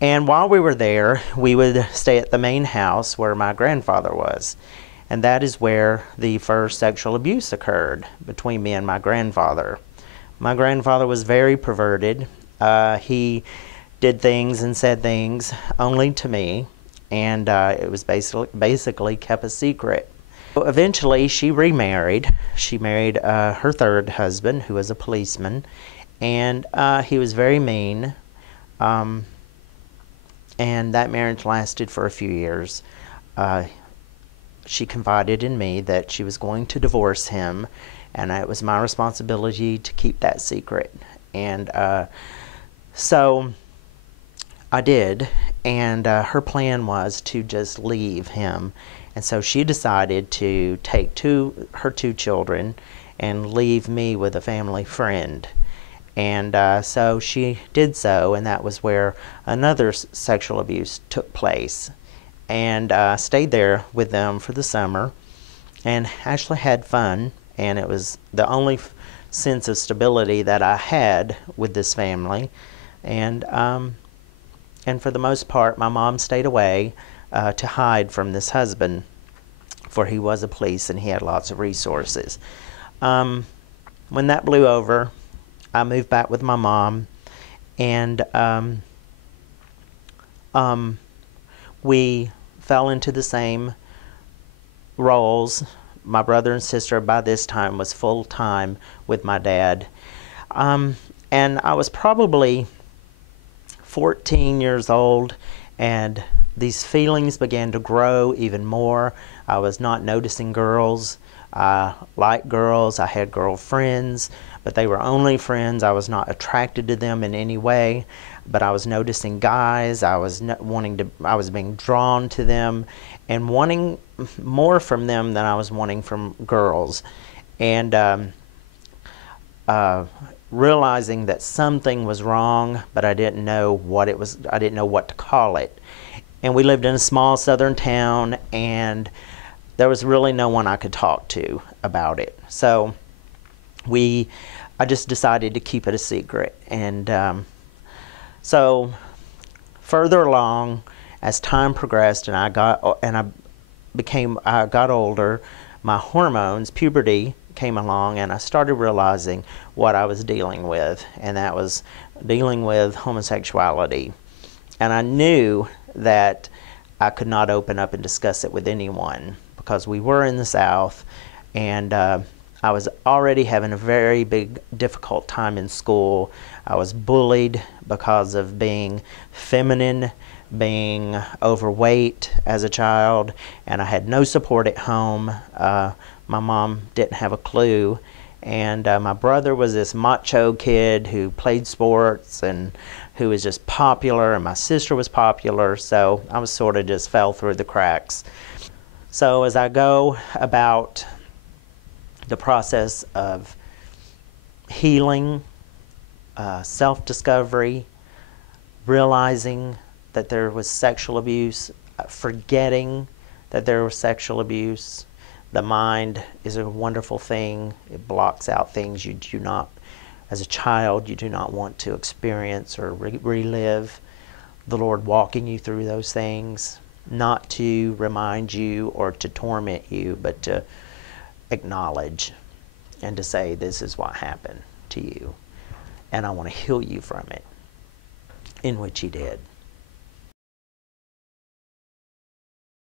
And while we were there, we would stay at the main house where my grandfather was. And that is where the first sexual abuse occurred between me and my grandfather. My grandfather was very perverted. He did things and said things only to me, and it was basically kept a secret. Eventually, she remarried. She married her third husband, who was a policeman, and he was very mean. And that marriage lasted for a few years. She confided in me that she was going to divorce him, and it was my responsibility to keep that secret. And so I did, and her plan was to just leave him. And so she decided to take her two children and leave me with a family friend. And so she did so, and that was where another sexual abuse took place. And stayed there with them for the summer and actually had fun. And it was the only sense of stability that I had with this family. And for the most part, my mom stayed away to hide from this husband, for he was a police and he had lots of resources. When that blew over, I moved back with my mom, and we fell into the same roles. My brother and sister by this time was full-time with my dad. And I was probably 14 years old, and these feelings began to grow even more. I was not noticing girls. I liked girls. I had girlfriends, but they were only friends. I was not attracted to them in any way, but I was noticing guys. I was being drawn to them and wanting more from them than I was wanting from girls. And realizing that something was wrong, but I didn't know what it was. I didn't know what to call it. And we lived in a small southern town, and there was really no one I could talk to about it. So I just decided to keep it a secret. And so further along, as time progressed and I got older, my hormones, puberty came along, and I started realizing what I was dealing with, and that was dealing with homosexuality. And I knew that I could not open up and discuss it with anyone, because we were in the South, and I was already having a very difficult time in school. I was bullied because of being feminine, being overweight as a child, and I had no support at home. My mom didn't have a clue, and my brother was this macho kid who played sports and who was just popular, and my sister was popular, so I was sort of just fell through the cracks. So as I go about the process of healing, self-discovery, realizing that there was sexual abuse, forgetting that there was sexual abuse. The mind is a wonderful thing. It blocks out things you do not, as a child, you do not want to experience or relive. The Lord walking you through those things, not to remind you or to torment you, but to acknowledge and to say, this is what happened to you, and I want to heal you from it, in which He did.